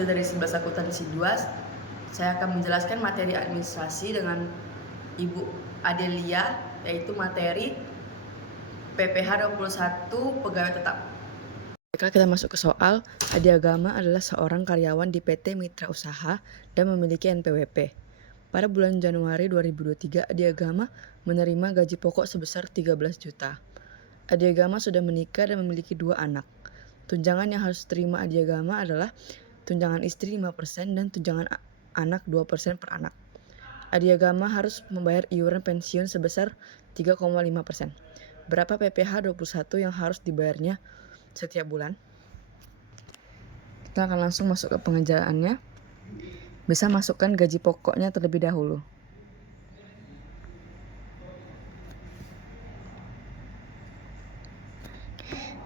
episode dari 11 Akuntansi 2. Saya akan menjelaskan materi administrasi dengan Ibu Adelia, yaitu materi PPh 21 Pegawai Tetap. Baiklah, kita masuk ke soal. Adi Agama adalah seorang karyawan di PT Mitra Usaha dan memiliki NPWP. Pada bulan Januari 2023, Adi Agama menerima gaji pokok sebesar 13 juta. Adi Agama sudah menikah dan memiliki 2 anak. Tunjangan yang harus diterima Adi Agama adalah tunjangan istri 5% dan tunjangan anak 2% per anak. Adi Agama harus membayar iuran pensiun sebesar 3,5%. Berapa PPh 21 yang harus dibayarnya setiap bulan? Kita akan langsung masuk ke pengerjaannya. Bisa masukkan gaji pokoknya terlebih dahulu.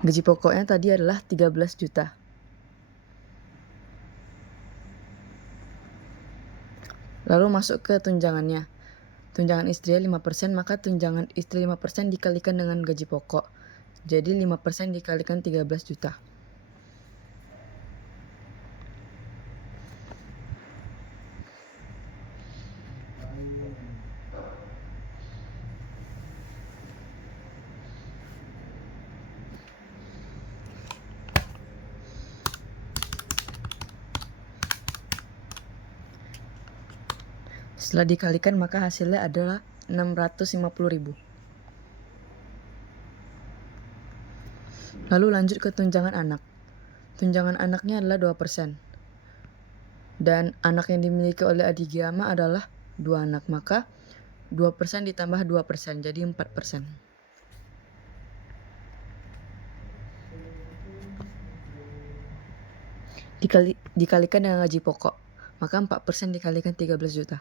Gaji pokoknya tadi adalah 13 juta. Lalu masuk ke tunjangannya. Tunjangan istri 5%, maka tunjangan istri 5% dikalikan dengan gaji pokok. Jadi 5% dikalikan 13 juta. Setelah dikalikan maka hasilnya adalah 650.000. Lalu lanjut ke tunjangan anak. Tunjangan anaknya adalah 2%. Dan anak yang dimiliki oleh Adi Agama adalah 2 anak, maka 2% ditambah 2%, jadi 4%. Dikalikan dengan gaji pokok, maka 4% dikalikan 13 juta.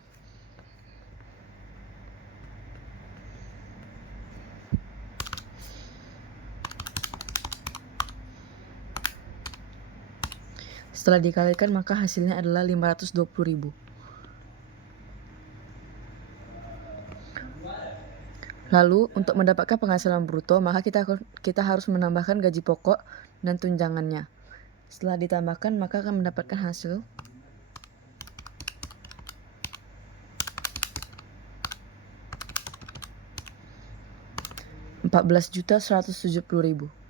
Setelah dikalikan maka hasilnya adalah 520.000. Lalu untuk mendapatkan penghasilan bruto maka kita harus menambahkan gaji pokok dan tunjangannya. Setelah ditambahkan maka akan mendapatkan hasil 14.170.000.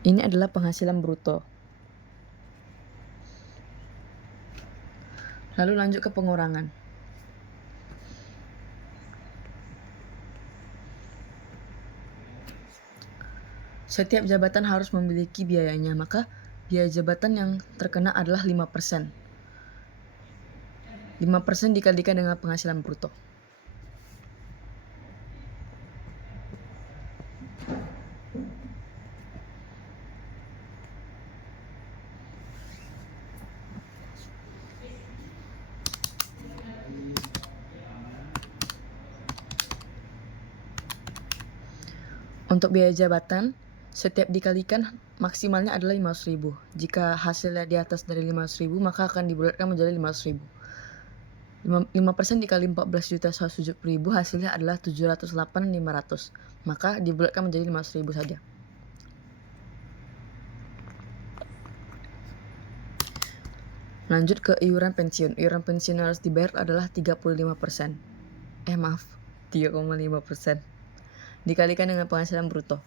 Ini adalah penghasilan bruto. Lalu lanjut ke pengurangan. Setiap jabatan harus memiliki biayanya, maka biaya jabatan yang terkena adalah 5%. 5% dikalikan dengan penghasilan bruto. Untuk biaya jabatan, setiap dikalikan maksimalnya adalah 500.000. Jika hasilnya di atas dari 500.000, maka akan dibulatkan menjadi 500.000. 5% dikali 14.170.000 hasilnya adalah 708.500. Maka dibulatkan menjadi 500.000 saja. Lanjut ke iuran pensiun. Iuran pensiun yang harus dibayar adalah 35%. 3,5%. Dikalikan dengan penghasilan bruto.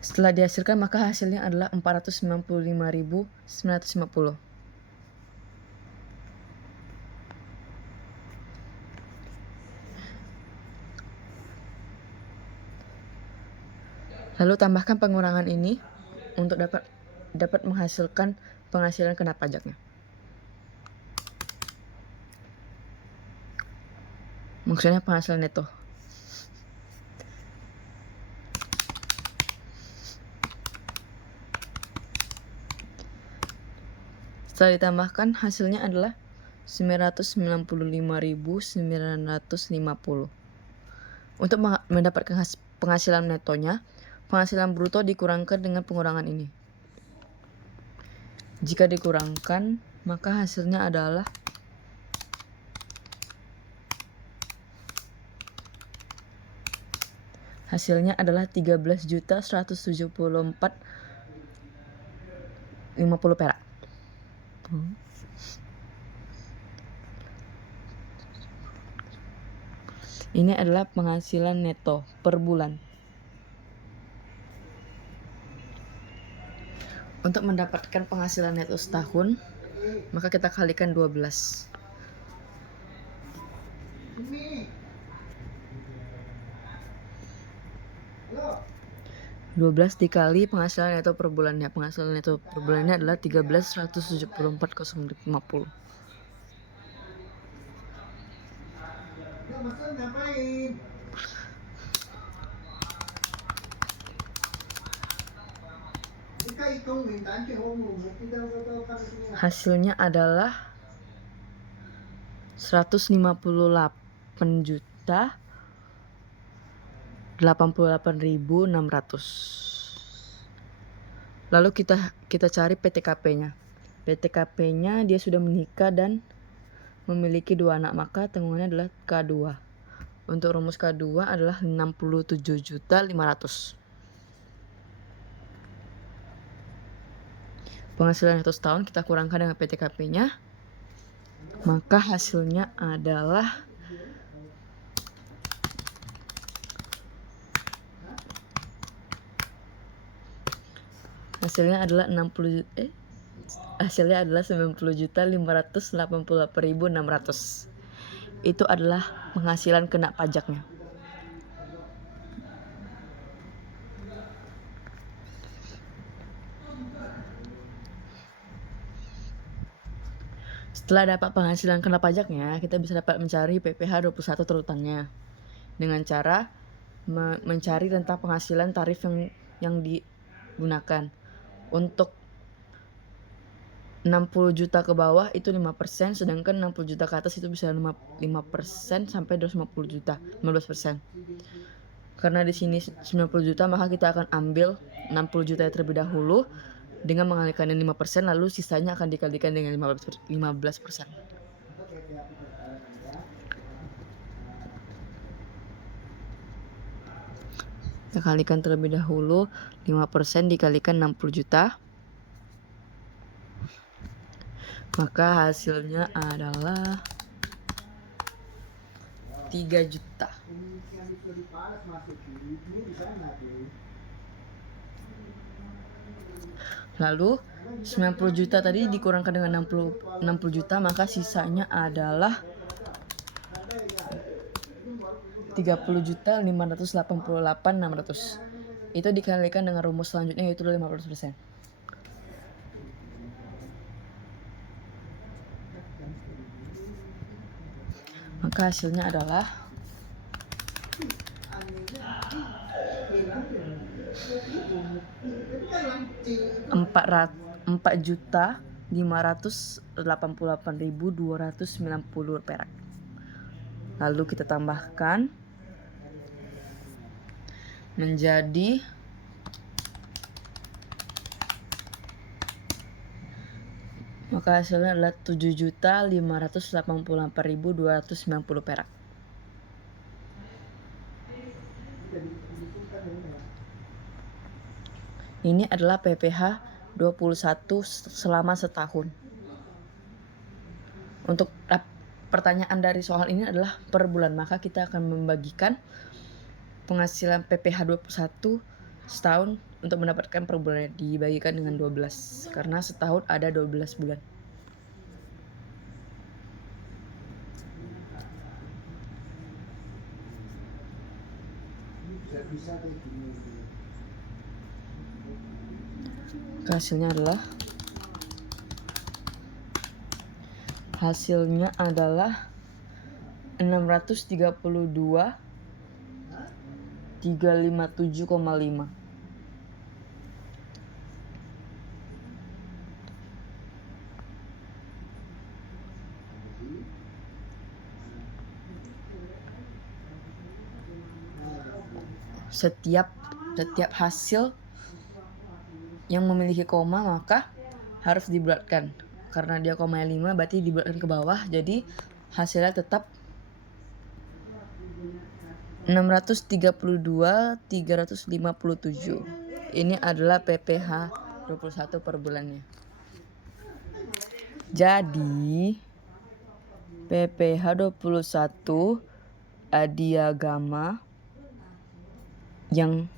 Setelah dihasilkan maka hasilnya adalah 495.950. Lalu tambahkan pengurangan ini untuk dapat menghasilkan penghasilan kena pajaknya. Maksudnya penghasilan neto. Setelah ditambahkan hasilnya adalah 995.950. Untuk mendapatkan penghasilan netonya, penghasilan bruto dikurangkan dengan pengurangan ini. Jika dikurangkan, maka hasilnya adalah Hasilnya adalah 13.174.50 perak. Ini adalah penghasilan neto per bulan. Untuk mendapatkan penghasilan neto setahun, maka kita kalikan 12. 12 dikali penghasilan neto per bulannya. Penghasilan neto per bulannya adalah 13.174.50. Hasilnya adalah 158.600. Lalu kita cari PTKP-nya. PTKP-nya dia sudah menikah dan memiliki 2 anak, maka tanggungannya adalah K2. Untuk rumus K2 adalah 67.500. Penghasilan neto setahun kita kurangkan dengan PTKP-nya, maka hasilnya adalah hasilnya adalah 90.588.600. Itu adalah penghasilan kena pajaknya. Setelah dapat penghasilan kena pajaknya, kita bisa dapat mencari PPh 21 terutangnya dengan cara mencari tentang penghasilan tarif yang digunakan. Untuk 60 juta ke bawah itu 5%, sedangkan 60 juta ke atas itu bisa 5% sampai 250 juta, 15%. Karena di sini 90 juta, maka kita akan ambil 60 juta terlebih dahulu dengan mengalihkannya 5%, lalu sisanya akan dikalikan dengan 15%. Kita kalikan terlebih dahulu, 5% dikalikan 60 juta. Maka hasilnya adalah 3 juta. Lalu 90 juta tadi dikurangkan dengan 60 juta, maka sisanya adalah 30.588.600. Itu dikalikan dengan rumus selanjutnya, yaitu 15%. Maka hasilnya adalah 4.588.290 perak. Lalu kita tambahkan menjadi maka hasilnya adalah 7.588.290 perak. Ini adalah PPh 21 selama setahun. Untuk pertanyaan dari soal ini adalah per bulan, maka kita akan membagikan penghasilan PPh 21 setahun untuk mendapatkan per bulannya dibagikan dengan 12, karena setahun ada 12 bulan. Hasilnya adalah 632.357,5. Setiap hasil yang memiliki koma maka harus dibulatkan. Karena dia koma 5 berarti dibulatkan ke bawah, jadi hasilnya tetap 632.357. Ini adalah PPh 21 per bulannya. Jadi PPh 21 adiagama yang